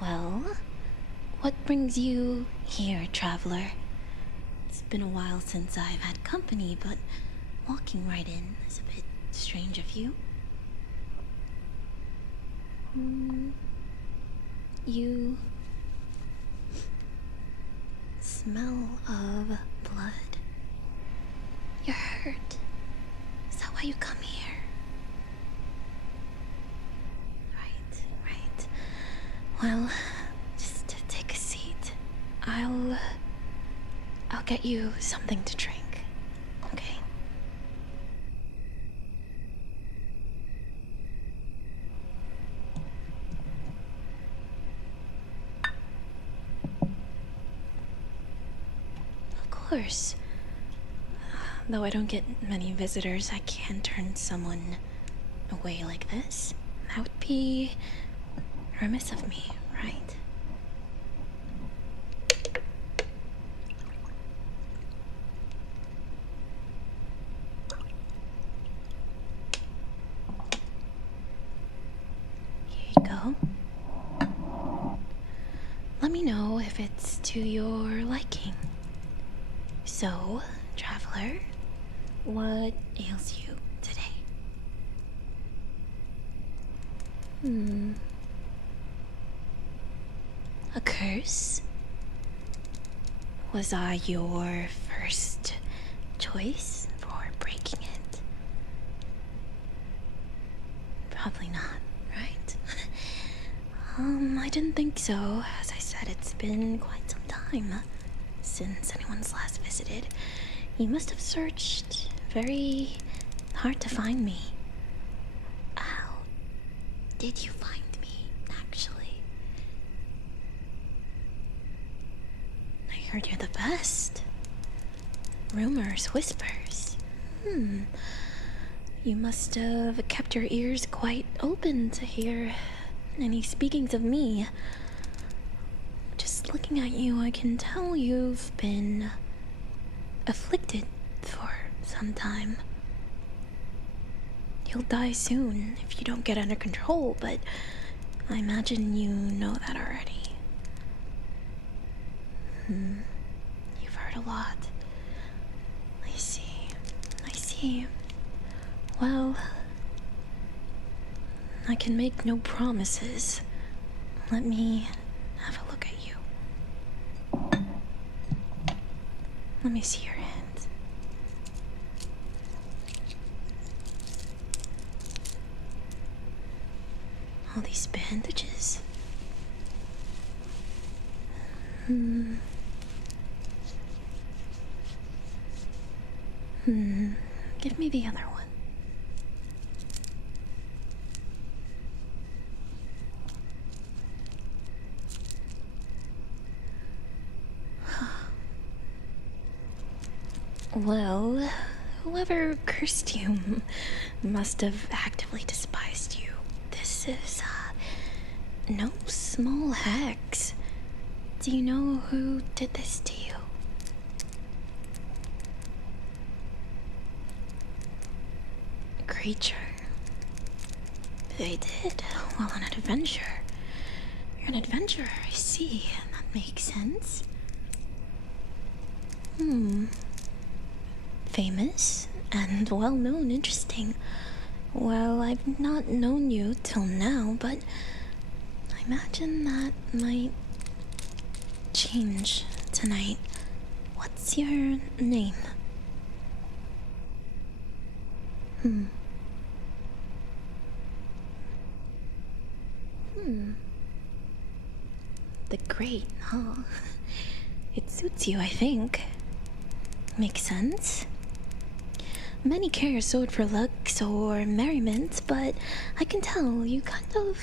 Well, what brings you here, traveler? It's been a while since I've had company, but walking right in is a bit strange of you. You smell of blood. You're hurt. Is that why you come here? Right. Well, just take a seat. I'll get you something to drink, okay? Of course. Though I don't get many visitors, I can't turn someone away like this. That would be remiss of me, right? Here you go. Let me know if it's to your liking. So, traveler, what ails you today? A curse? Was I your first choice for breaking it? Probably not, right? I didn't think so. As I said, it's been quite some time since anyone's last visited. You must have searched very hard to find me. How did you find me, actually? I heard you're the best. Rumors, whispers. You must have kept your ears quite open to hear any speakings of me. Just looking at you, I can tell you've been afflicted for some time. You'll die soon if you don't get under control, but I imagine you know that already. You've heard a lot. I see. Well, I can make no promises. Let me have a look at you. Let me see your hands. All these bandages. Give me the other one. Well, whoever cursed you must have actively despised you. This is, no small hex. Do you know who did this to you? A creature. They did while on an adventure. You're an adventurer, I see. That makes sense. Famous and well-known, interesting. Well, I've not known you till now, but I imagine that might change tonight. What's your name? The Great, huh? It suits you, I think. Makes sense. Many carry a sword for looks or merriment, but I can tell you kind of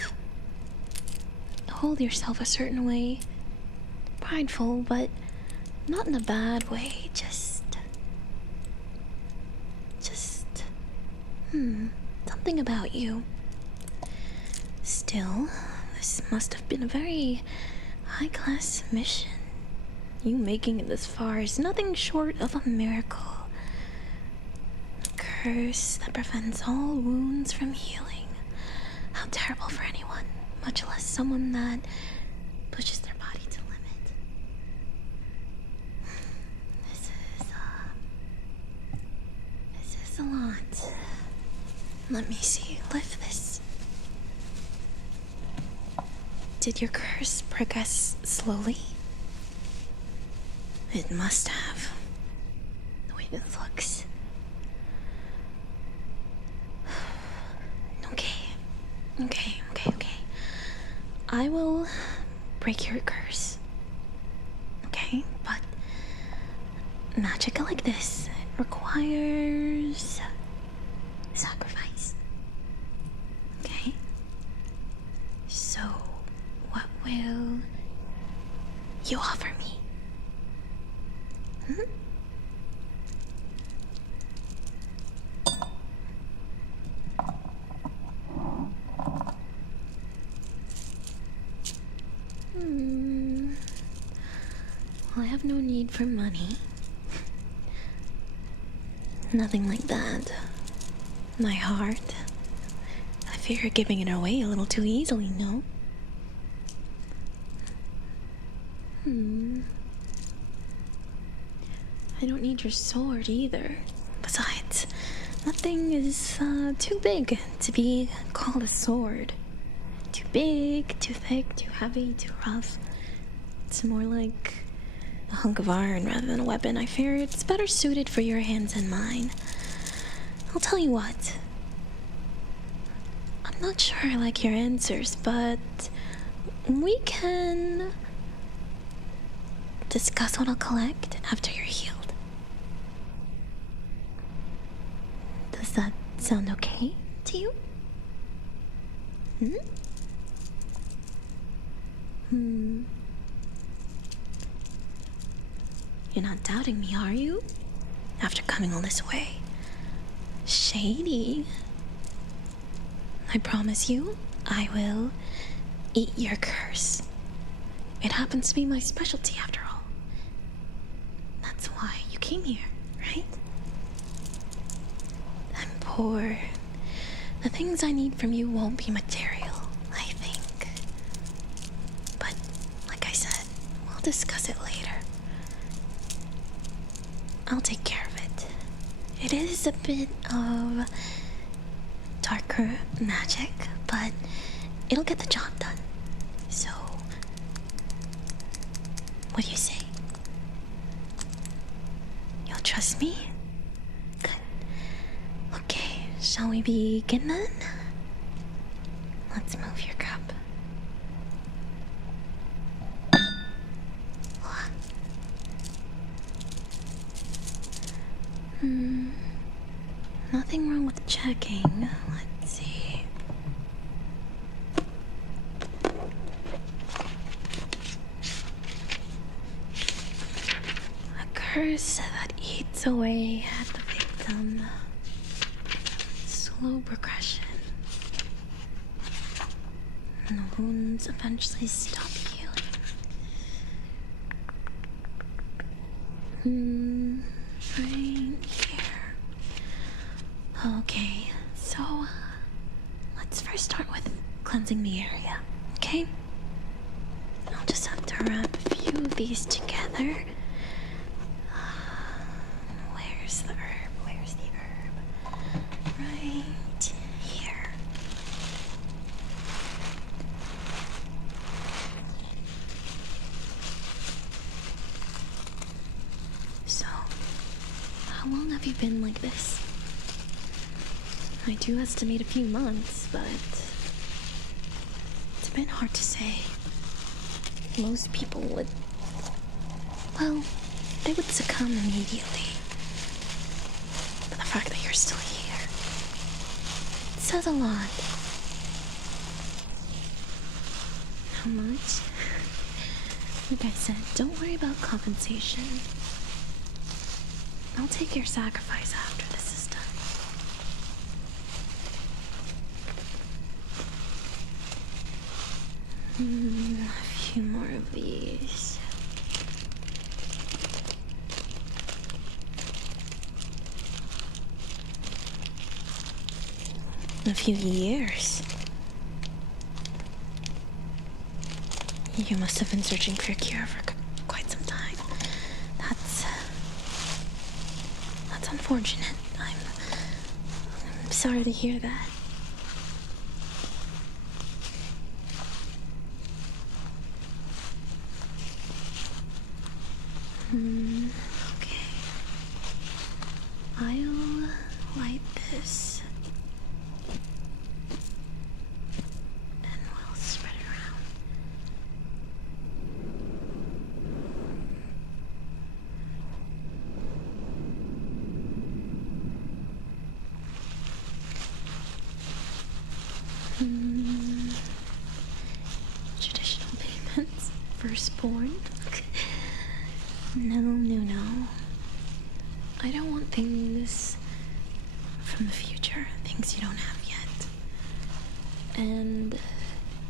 hold yourself a certain way. Prideful, but not in a bad way, just something about you. Still, this must have been a very high-class mission. You making it this far is nothing short of a miracle. A curse that prevents all wounds from healing. How terrible for anyone, much less someone that pushes their body to limit. This is a lot. Let me see. Lift this. Did your curse progress slowly? It must have. The way this looks. Okay. I will break your curse. Okay, but magic like this requires sacrifice. Okay? So, what will you offer me? Well, I have no need for money. Nothing like that. My heart. I fear you're giving it away a little too easily, no? I don't need your sword either. Besides, nothing is too big to be called a sword. Too big, too thick, too heavy, too rough. It's more like a hunk of iron rather than a weapon. I fear it's better suited for your hands than mine. I'll tell you what. I'm not sure I like your answers, but we can discuss what I'll collect after you're healed. Does that sound okay to you? You're not doubting me, are you? After coming all this way. Shady. I promise you, I will eat your curse. It happens to be my specialty after all. That's why you came here, right? I'm poor. The things I need from you won't be material, I think. But, like I said, we'll discuss it later. I'll take care of it. It is a bit of darker magic, but it'll get the job done. So, what do you say? You'll trust me? Good. Okay, shall we begin then? Let's move your cup. Nothing wrong with checking. Let's see. A curse that eats away at the victim. Slow progression. And the wounds eventually stop healing. Right here. Okay, so let's first start with cleansing the area, okay? I'll just have to wrap a few of these together. Where's the herb? Where's the herb? Right here. So, how long have you been like this? I do estimate a few months, but it's a bit hard to say. Most people would, well, they would succumb immediately. But the fact that you're still here, it says a lot. How much? Like I said, don't worry about compensation. I'll take your sacrifice after this is done. A few more of these. A few years. You must have been searching for a cure for quite some time. That's unfortunate. I'm sorry to hear that. Okay. I'll light this. And we'll spread it around. Traditional payments. Firstborn. No. I don't want things from the future, things you don't have yet. And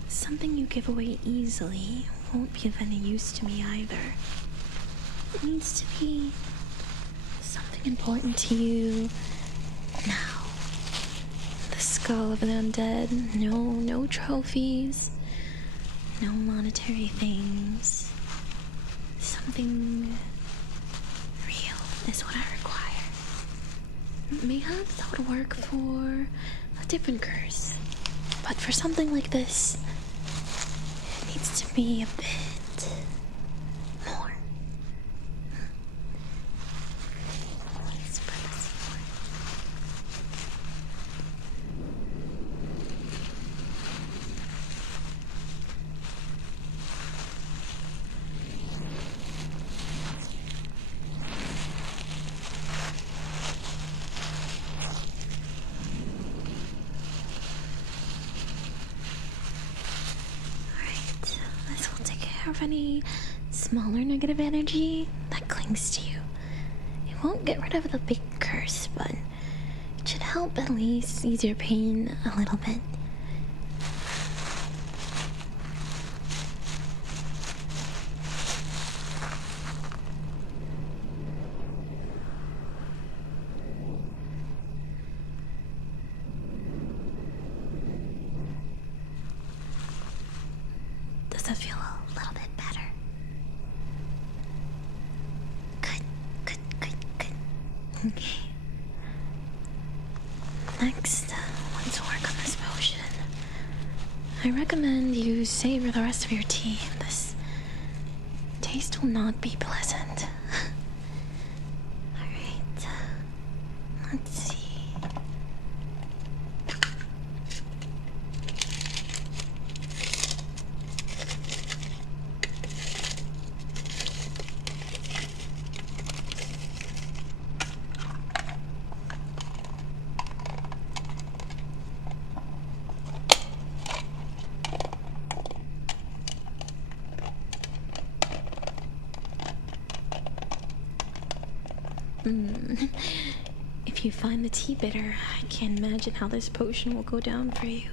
something you give away easily won't be of any use to me either. It needs to be something important to you now. The skull of an undead, no trophies, no monetary things. Something real is what I require. Mayhaps that would work for a different curse, but for something like this, it needs to be a bit more. Let's spread this more. Of any smaller negative energy that clings to you. It won't get rid of the big curse, but it should help at least ease your pain a little bit. Does that feel a little bit better? Good. Okay. Next, let's work on this potion. I recommend you savor the rest of your tea. This taste will not be pleasant. Alright. Let's see. If you find the tea bitter, I can't imagine how this potion will go down for you.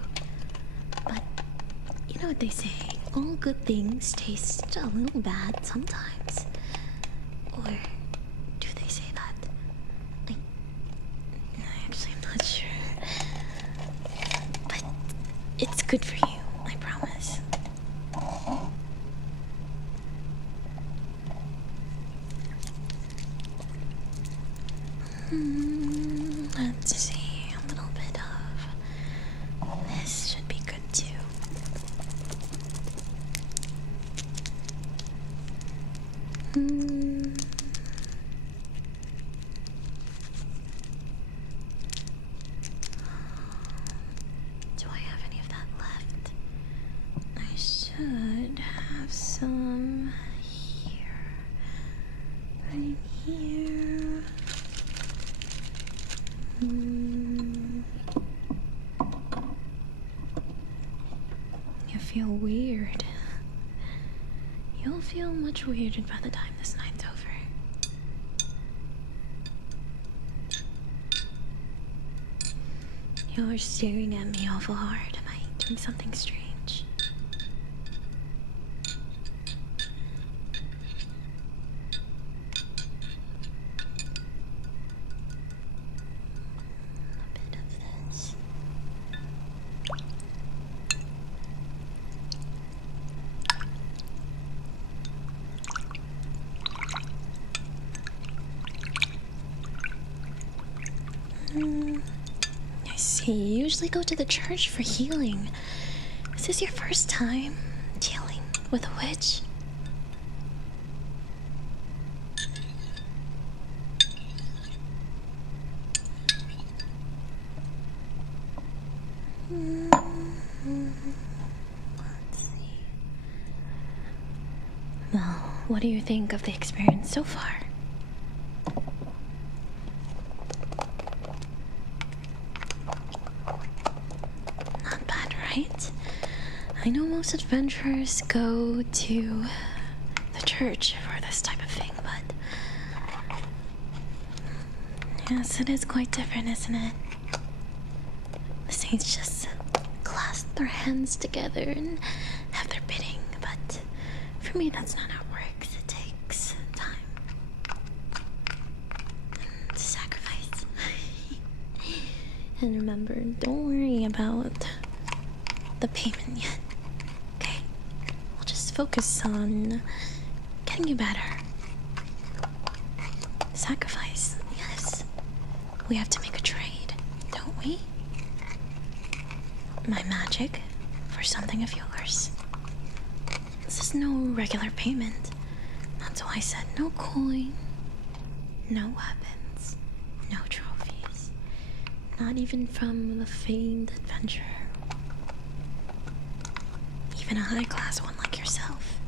But you know what they say, all good things taste a little bad sometimes. Or do they say that? Actually, I'm not sure. But it's good for you, I promise. Let's see, a little bit of this should be good too. Do I have any of that left? I should have some here. Right here. You feel weird. You'll feel much weirded by the time this night's over. You're staring at me awful hard. Am I doing something strange? A bit of this. You usually go to the church for healing. Is this your first time dealing with a witch? Let's see. Well, what do you think of the experience so far? Not bad, right? I know most adventurers go to the church for this type of thing, but yes, it is quite different, isn't it? The saints just clasp their hands together and have their bidding, but for me, that's not how it works. It takes time and sacrifice. And remember, don't worry about the payment yet. Okay? We'll just focus on getting you better. Sacrifice, yes. We have to make a trade, don't we? My magic for something of yours. This is no regular payment. That's why I said no coin, no weapons, no trophies. Not even from the famed adventurer. Even a high-class one like yourself.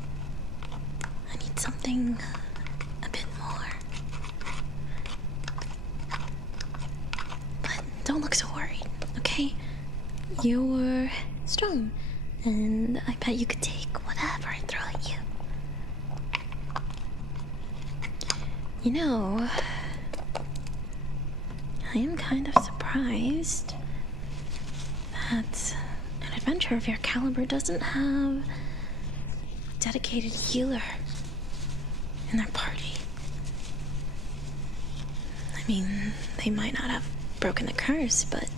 I need something a bit more. But don't look so worried, okay? You're strong, and I bet you could take whatever I throw at you. You know, I am kind of surprised that an adventurer of your caliber doesn't have a dedicated healer in their party. I mean, they might not have broken the curse, but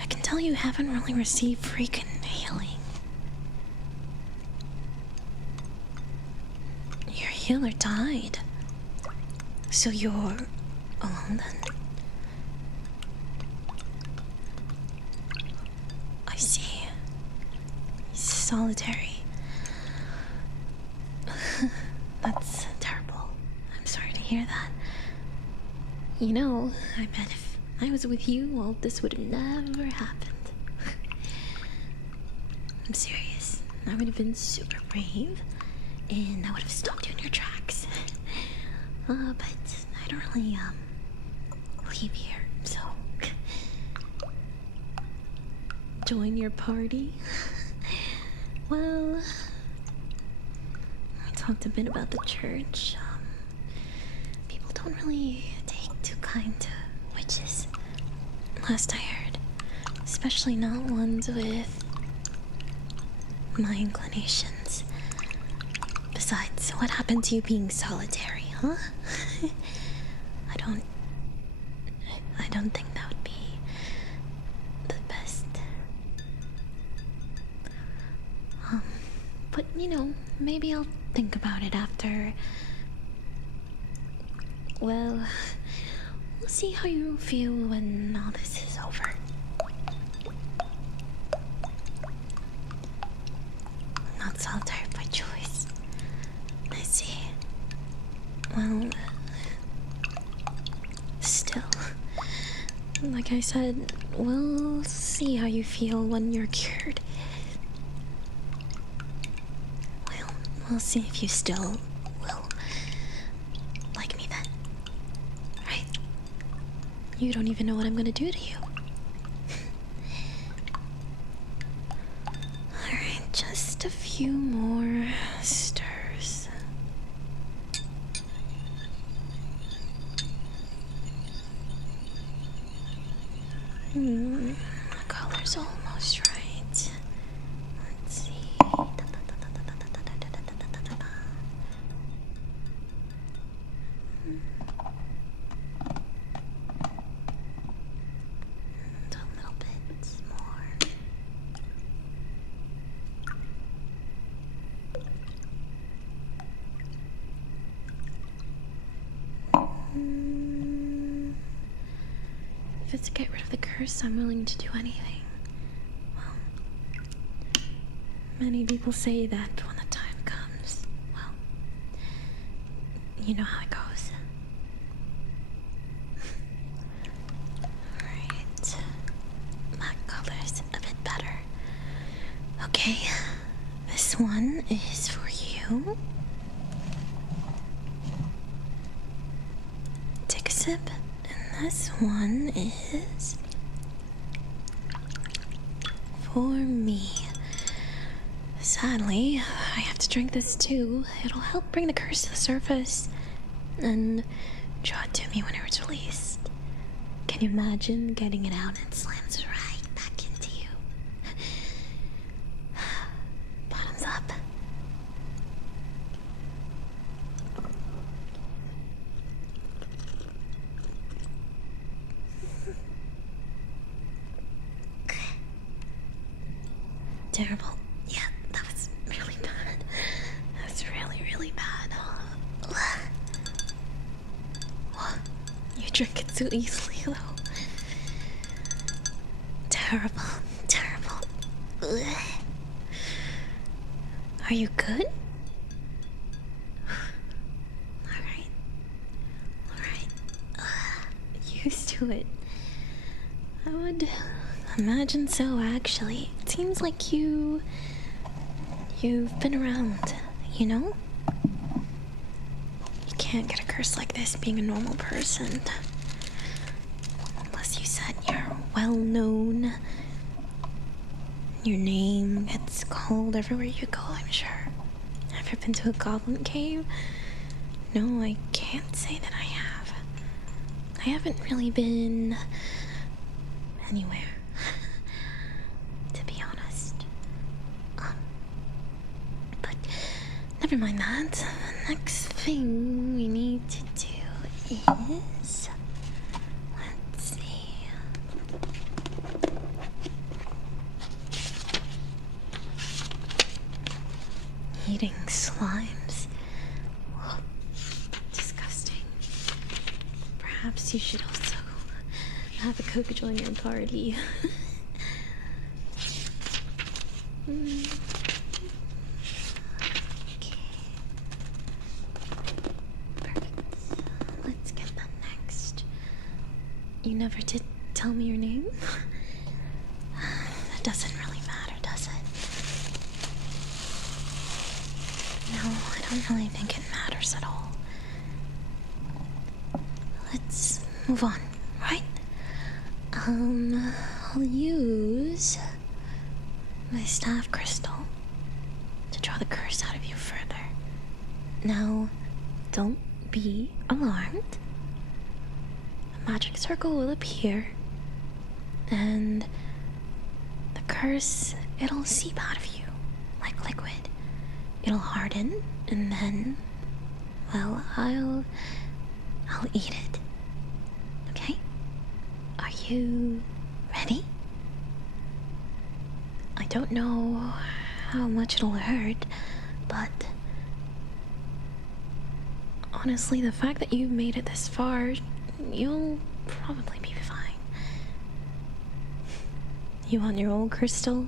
I can tell you haven't really received freaking healing. Your healer died. So you're alone then? I see. Solitary. That's terrible. I'm sorry to hear that. You know, I bet if I was with you, all this would have never happened. I'm serious. I would have been super brave, and I would have stopped you in your tracks. But I don't really, leave here, so... Join your party? Well... I talked a bit about the church. People don't really take too kind to witches. Last I heard. Especially not ones with my inclinations. Besides, what happened to you being solitary, huh? I don't think that would be the best. But you know, maybe I'll think about it after. Well, we'll see how you feel when all this is over. Not solitary by choice. I see. Well, still, like I said, we'll see how you feel when you're cured. We'll see if you still will like me then. Right? You don't even know what I'm gonna do to you. Alright, just a few more stirs. The color's almost right. Let's see. And a little bit more. it's to get rid of the curse, I'm willing to do anything. Well, many people say that when the time comes, well, you know how it goes. Alright. That color's a bit better. Okay, this one is for you. Take a sip. And this one is for me. Sadly, I have to drink this too. It'll help bring the curse to the surface and draw it to me when it's released. Can you imagine getting it out and it slams right back into you? Bottoms up. Terrible. Yeah, that was really bad. That was really, really bad. You drink it too easily, though. Terrible, terrible. Are you good? Alright. Used to it. I would imagine so, actually. It seems like you've been around, you know? You can't get a curse like this being a normal person. Unless you said you're well known. Your name gets called everywhere you go, I'm sure. Ever been to a goblin cave? No, I can't say that I have. I haven't really been anywhere. Never mind that. The next thing we need to do is... let's see... eating slimes. Ugh, disgusting. Perhaps you should also have a Coke join your party. You never did tell me your name? That doesn't really matter, does it? No, I don't really think it matters at all. Let's move on, right? I'll use my staff crystal to draw the curse out of you further. Now, don't be alarmed. Magic circle will appear, and the curse, it'll seep out of you like liquid. It'll harden, and then, well, I'll eat it. Okay? Are you ready? I don't know how much it'll hurt, but honestly, the fact that you've made it this far, you'll probably be fine. You want your old crystal?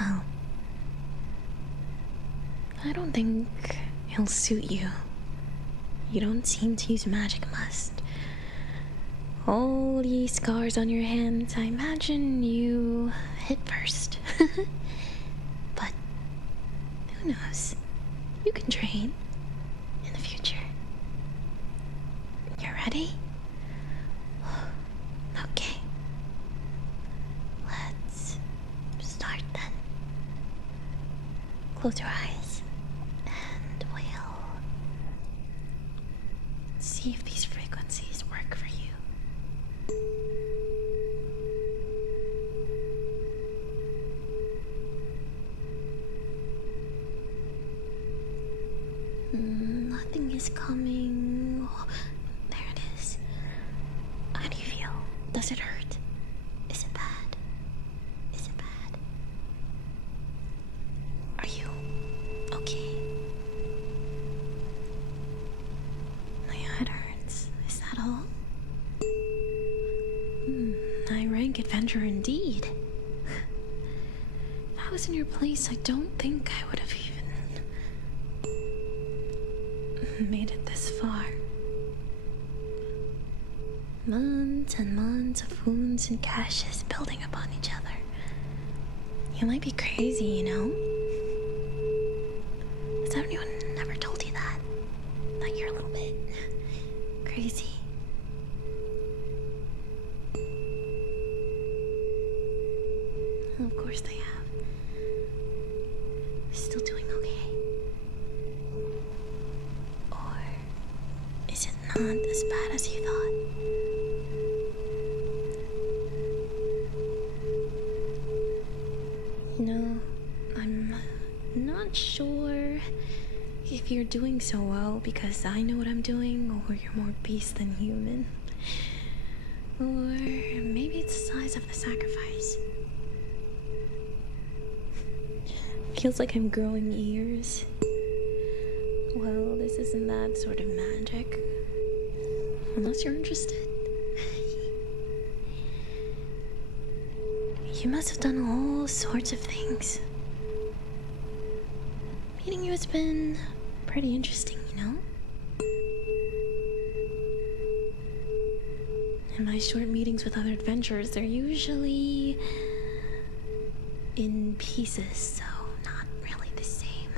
Well, I don't think it'll suit you. You don't seem to use magic much. All these scars on your hands, I imagine you hit first. But who knows? You can train in the future. You ready? Okay. Let's start then. Close your eyes and we'll see if these frequencies work for you. Nothing is coming. Oh, there it is. How do you feel? Does it hurt? Is it bad? Is it bad? Are you okay? My head hurts. Is that all? adventurer indeed. If I was in your place, I don't think I would have even made it this far. Months and months of wounds and gashes building upon each other. You might be crazy, you know? Has anyone ever told you that? That you're a little bit crazy? Of course they have. Still doing okay? Or is it not as bad as you thought? You know, I'm not sure if you're doing so well because I know what I'm doing, or you're more beast than human. Or maybe it's the size of the sacrifice. Feels like I'm growing ears. Well, this isn't that sort of magic. Unless you're interested. You must have done all sorts of things. Meeting you has been pretty interesting, you know? In my short meetings with other adventurers, they're usually in pieces, so not really the same.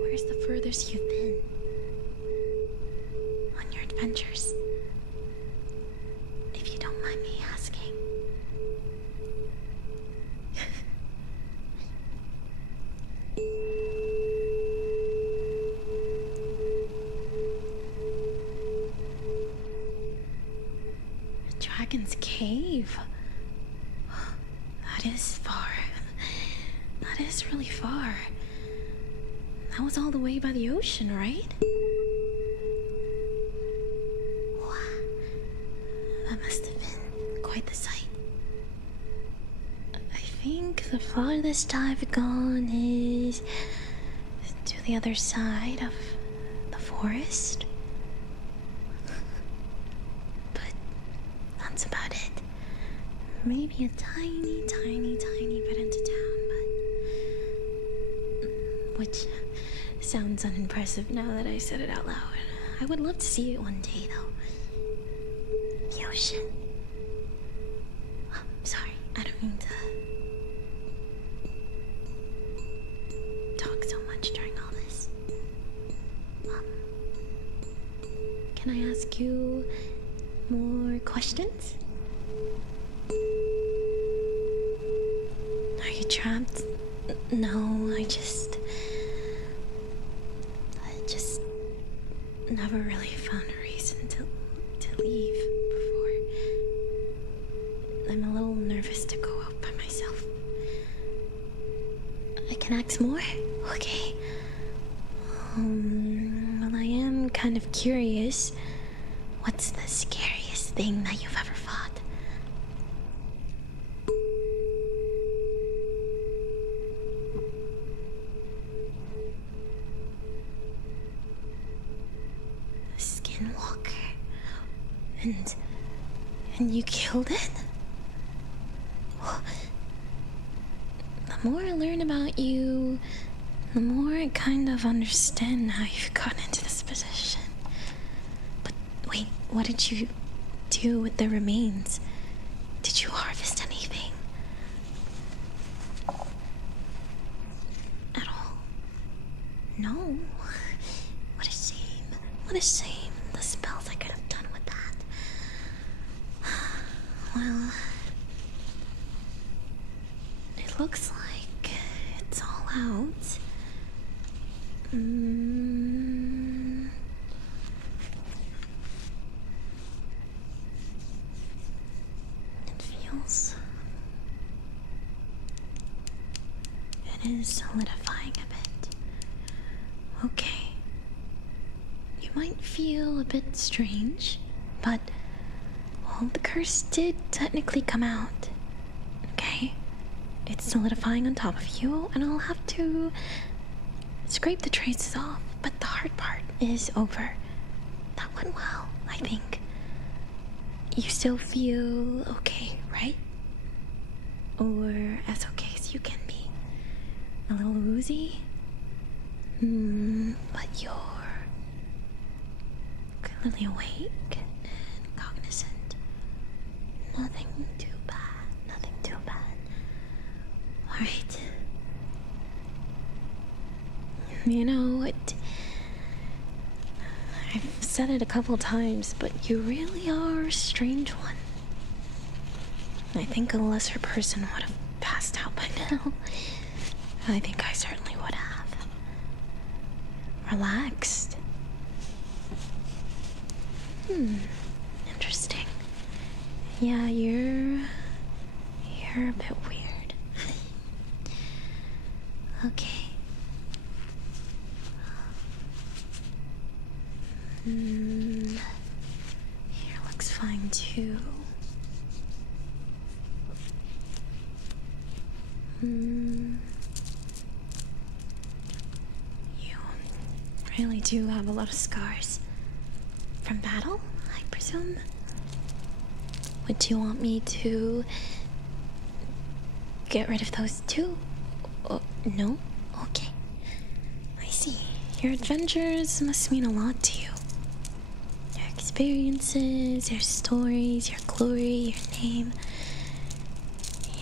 Where's the furthest you've been on your adventures? If you don't mind me asking. The Dragon's Cave. That is far. That is really far. That was all the way by the ocean, right? Wow. That must have been quite the sight. I think the farthest I've gone is to the other side of the forest. But that's about it. Maybe a tiny, tiny, tiny bit into town, but... which sounds unimpressive now that I said it out loud. I would love to see it one day, though. The ocean. Oh, sorry, I don't mean to talk so much during all this. Can I ask you more questions? Are you trapped? No, I just never really found a reason to leave before. I'm a little nervous to go out by myself. I can ask more? Okay. Well, I am kind of curious. What's the scariest thing that you've ever fought? Skinwalker. And you killed it? The more I learn about you, the more I kind of understand how you've gotten into this position. But wait, what did you do with the remains? Did you harvest anything? At all? No. What a shame. What a shame. The spells I could have done with that. Well, it looks like it's all out. It is solidifying a bit. Okay. You might feel a bit strange, but well, the curse did technically come out. Okay? It's solidifying on top of you, and I'll have to scrape the traces off, but the hard part is over. that went well, I think. You still feel okay, right? Or as okay as you can be. A little woozy? But you're clearly awake and cognizant. Nothing too bad, nothing too bad. Alright. You know what? I've said it a couple times, but you really are a strange one. I think a lesser person would have passed out by now. I think I certainly would have. Relaxed. Interesting. Yeah, you're a bit weird. Okay. Here looks fine too. You really do have a lot of scars. From battle, I presume? Would you want me to get rid of those too? Oh, no? Okay. I see. Your adventures must mean a lot to you. Your experiences, your stories, your glory, your name.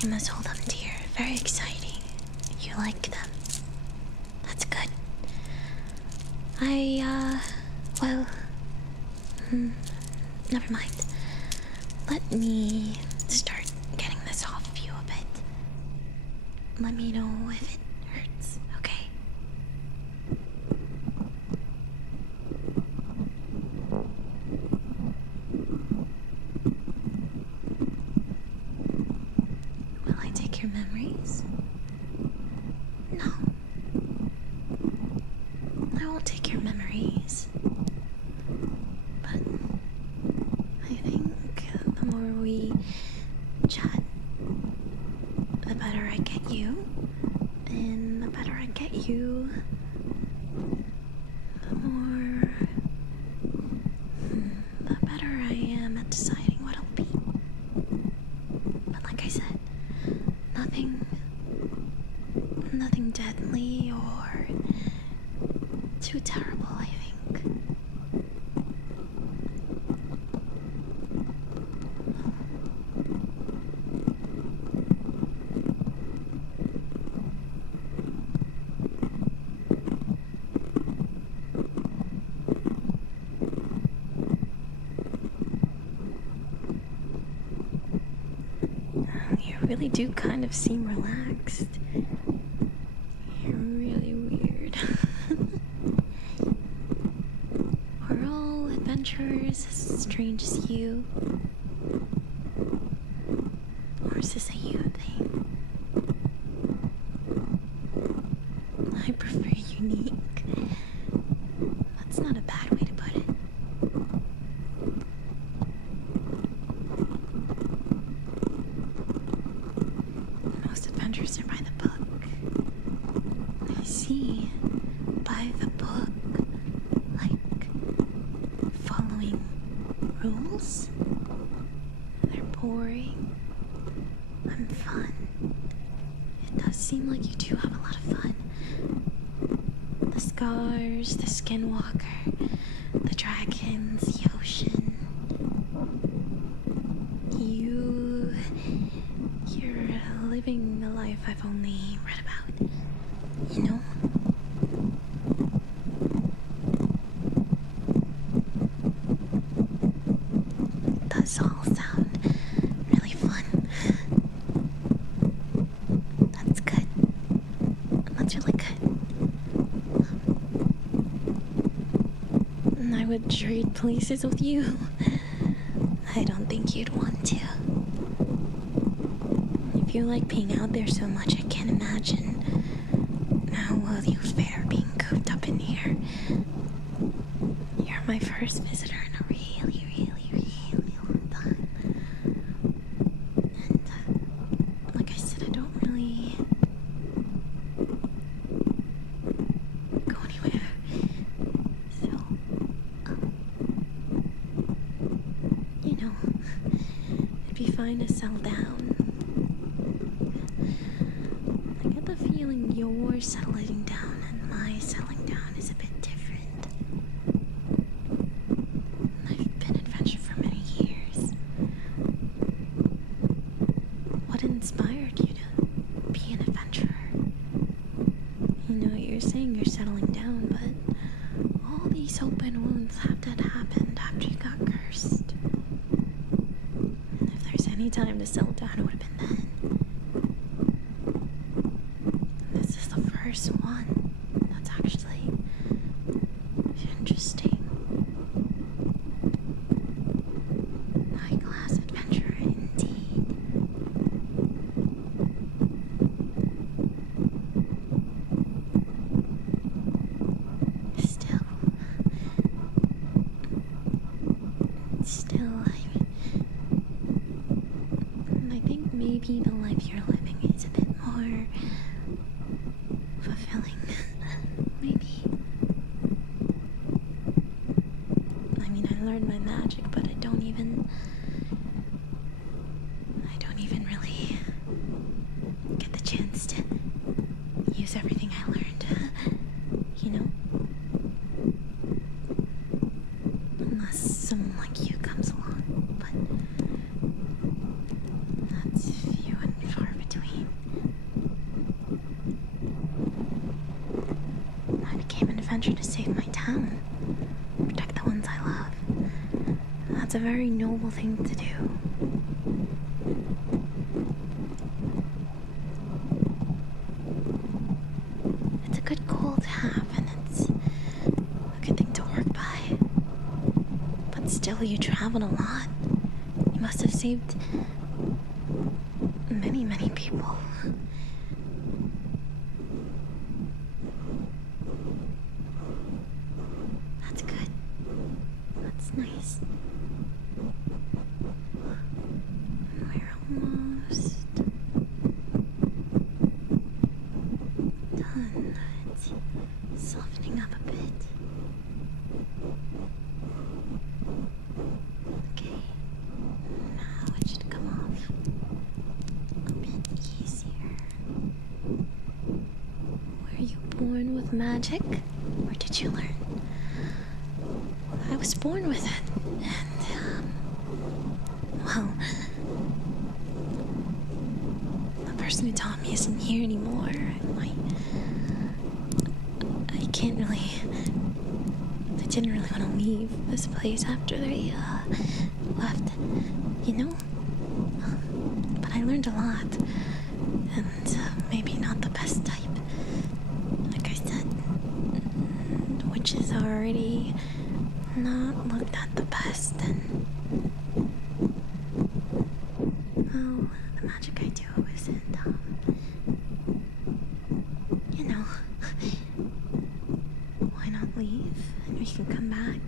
You must hold them dear. Very exciting. You like them. That's good. Well, never mind. Let me start getting this off of you a bit. Let me know if it hurts, okay? Will I take your memories? No. I won't take your memories. But I think the more we chat, the better I get you. And the better I get you, the better I am at deciding what it'll be. But like I said, nothing deadly or too terrible, I think. You really do kind of seem relaxed. You're really weird. Are all adventurers as strange as you? Or is this a you thing? I prefer unique. That's not a bad way to put it. Most adventures are by the book. I see. By the book. Like following rules? They're boring. I'm fun. It does seem like you do have a lot of fun. The scars, the skinwalker, the dragons, the ocean. You're living a life I've only read about, you know? It does all sound really fun. That's good. That's really good. And I would trade places with you. I don't think you'd want to. If you like being out there so much, I can't imagine how well you fare being cooped up in here. You're my first visitor in a really, really, really long time. And like I said, I don't really go anywhere. So, trying to settle down. I get the feeling your settling down and my settling down is a bit different. I've been adventuring for many years. What inspired you to be an adventurer? You know, you're saying you're settling down, but all these open wounds have to happen after you got cursed. And if there's any time to settle down, it would have been then. This is the first one that's actually interesting. High-class adventurer indeed. Still, I think maybe the life you're living is a bit more fulfilling. Maybe. I mean, I learned my magic, but I don't even really get the chance to use everything I learned. You know? Unless someone like you comes along, but that's few and far between. I became an adventurer to save my town, protect the ones I love. That's a very noble thing to do. It's a good goal to have, and it's a good thing to work by. But still, you traveled a lot. You must have saved many, many people. That's good. That's nice. We're almost done. It's softening up a bit. Okay, now it should come off a bit easier. Were you born with magic, or did you learn? I was born with it, and, well, the person who taught me isn't here anymore. I didn't really want to leave this place after they, left, you know? But I learned a lot, and, maybe not the best type. Like I said, witches are already not looked at the best, and well, the magic I do isn't, you know, why not leave and we can come back?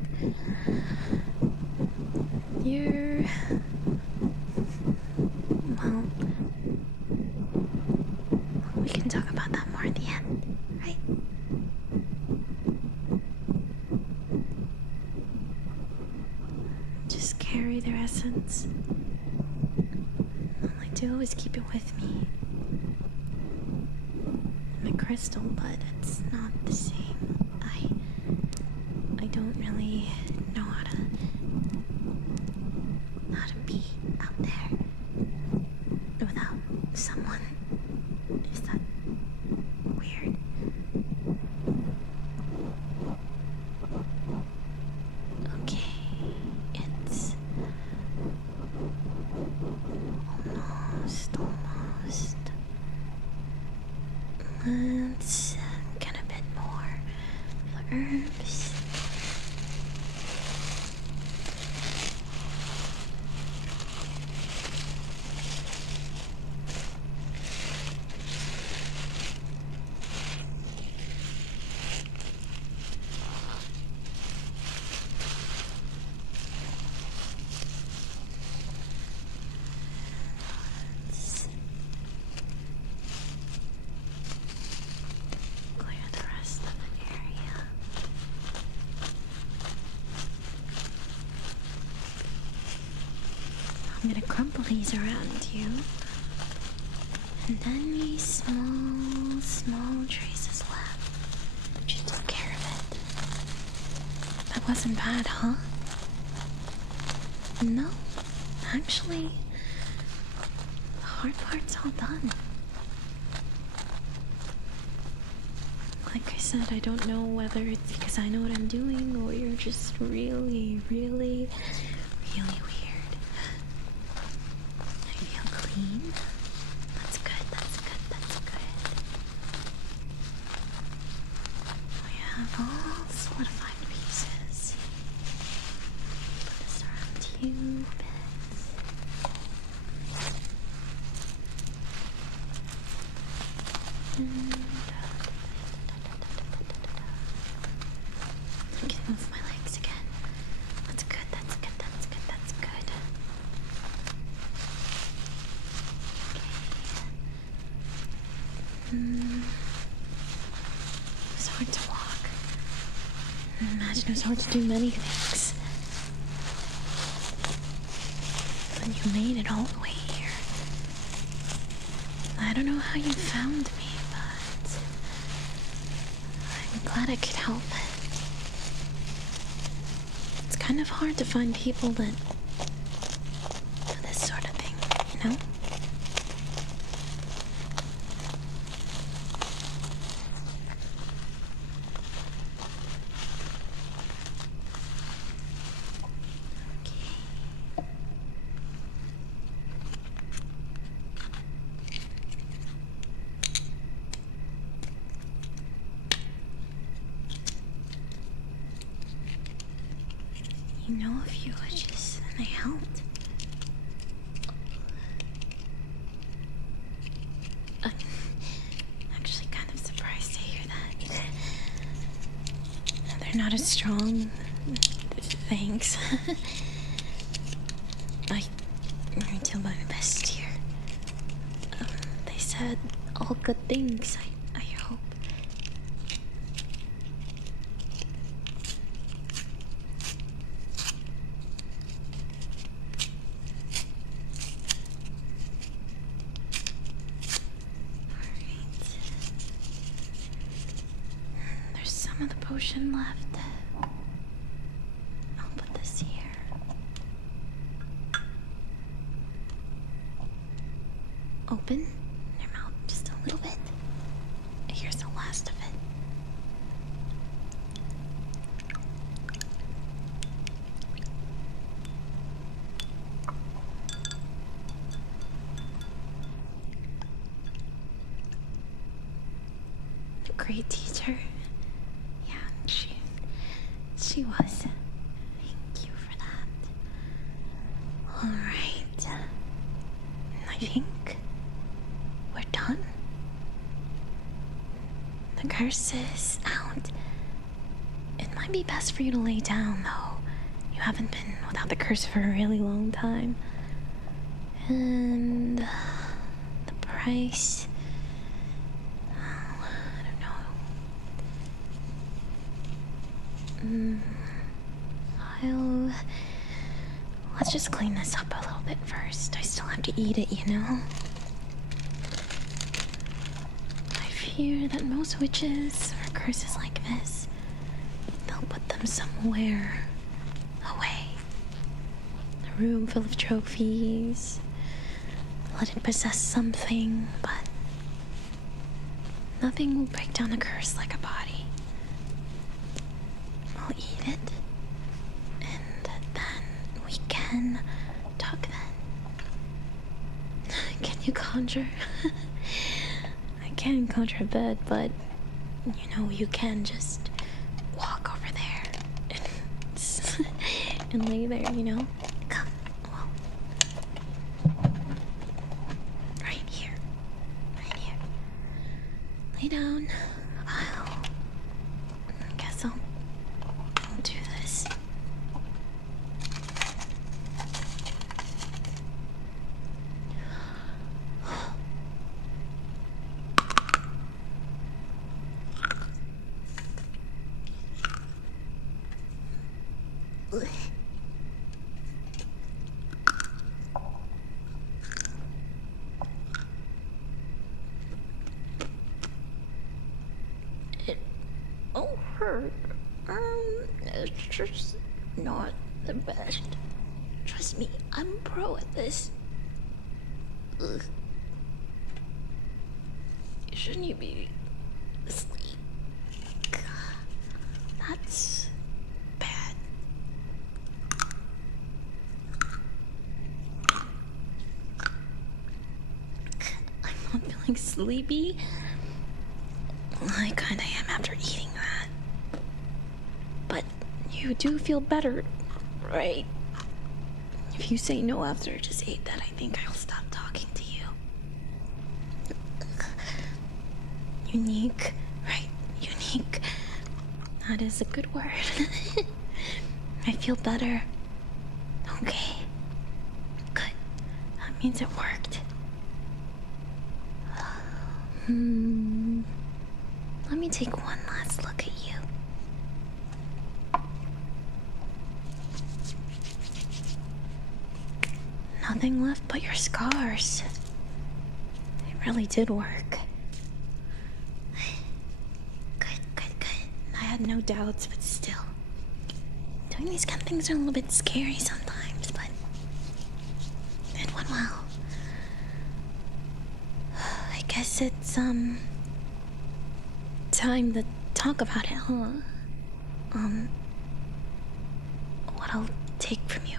Well, we can talk about that more at the end, right? Just carry their essence. I like to always keep it with me. My crystal, but it's not the same. I don't really know how to be out there without someone. Is that weird? Okay, it's almost. Let's get a bit more herbs. I'm gonna crumple these around you. And any small traces left. Just take care of it. That wasn't bad, huh? No, actually, the hard part's all done. Like I said, I don't know whether it's because I know what I'm doing or you're just really weird. I feel clean. That's good. We have all solidified pieces. Put this around you a bit. I can move my legs again. That's good. It's hard to walk. Imagine it's hard to do many things. And you made it all the way here. I don't know how you found me, but I'm glad I could help. It's kind of hard to find people that do this sort of thing, you know? You know, if you would just, and I helped. I'm actually kind of surprised to hear that. They're not as strong. Thanks. I do my best here. They said all good things, I hope. There's some of the potion left. I'll put this here. Open your mouth just a little bit. Here's the last of it. A great teacher. Yeah, she was. Thank you for that. Alright. I think we're done. The curse is out. It might be best for you to lay down, though. You haven't been without the curse for a really long time. And the price... I don't know. Let's just clean this up a little bit first. I still have to eat it, you know? I fear that most witches or curses like this, they'll put them somewhere away. A room full of trophies. Let it possess something, but nothing will break down a curse like a body. I'll eat it, and then we can talk then. Can you conjure? I can conjure a bed, but you know, you can just walk over there and lay there, you know? Come, well, right here. Lay down. I guess I'll do this. It won't hurt. It's just not the best. Trust me, I'm a pro at this. Ugh. Shouldn't you be asleep? That's bad. I'm not feeling sleepy. I kinda am after eating that. But you do feel better, right? If you say no after I just ate that, I think I'll stop talking to you. Unique, right? Unique. That is a good word. I feel better. Okay. Good. That means it worked. Let me take one last look at you. Nothing left but your scars. It really did work. Good. I had no doubts, but still. Doing these kind of things are a little bit scary sometimes, but it went well. I guess it's, time to talk about it, huh? What I'll take from you.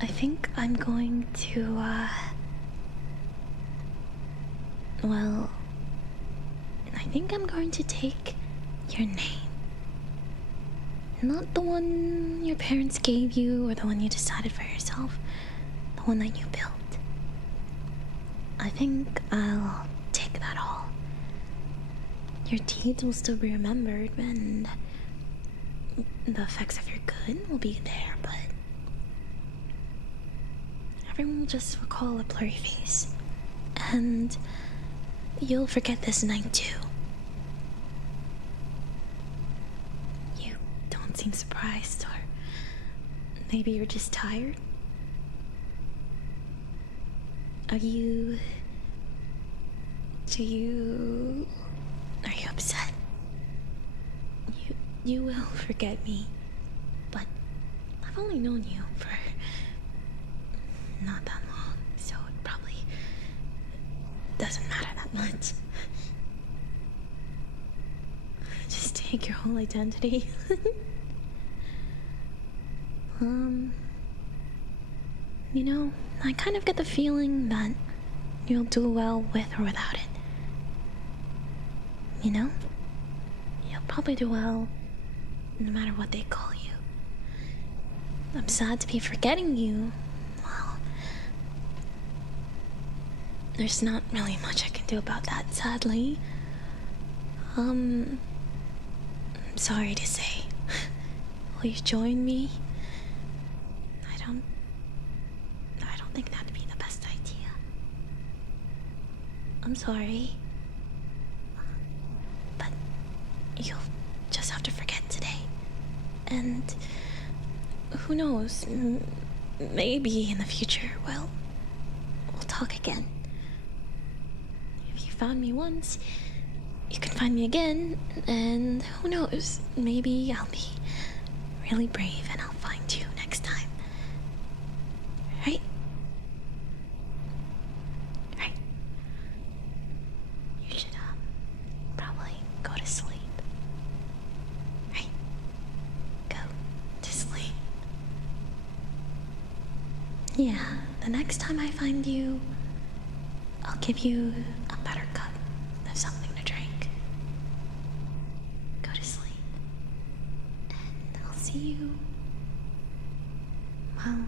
I think I'm going to, well, I think I'm going to take your name. Not the one your parents gave you or the one you decided for yourself. The one that you built. I think I'll take that all. Your deeds will still be remembered and the effects of your good will be there, but everyone will just recall a blurry face. And you'll forget this night too. You don't seem surprised, or maybe you're just tired. Are you upset? You will forget me, but I've only known you for not that long, so it probably doesn't matter that much. Just take your whole identity. You know, I kind of get the feeling that you'll do well with or without it. You know? You'll probably do well no matter what they call you. I'm sad to be forgetting you. Well, there's not really much I can do about that, sadly. I'm sorry to say. Will you join me? I don't think that'd be the best idea. I'm sorry. But you'll just have to forget today. And who knows? Maybe in the future we'll talk again. If you found me once, you can find me again, and who knows? Maybe I'll be really brave and I'll find you next time. Right? Right. You should probably go to sleep. Right? Go to sleep. Yeah, the next time I find you, I'll give you a better cup of something to drink. Go to sleep. And I'll see you, well,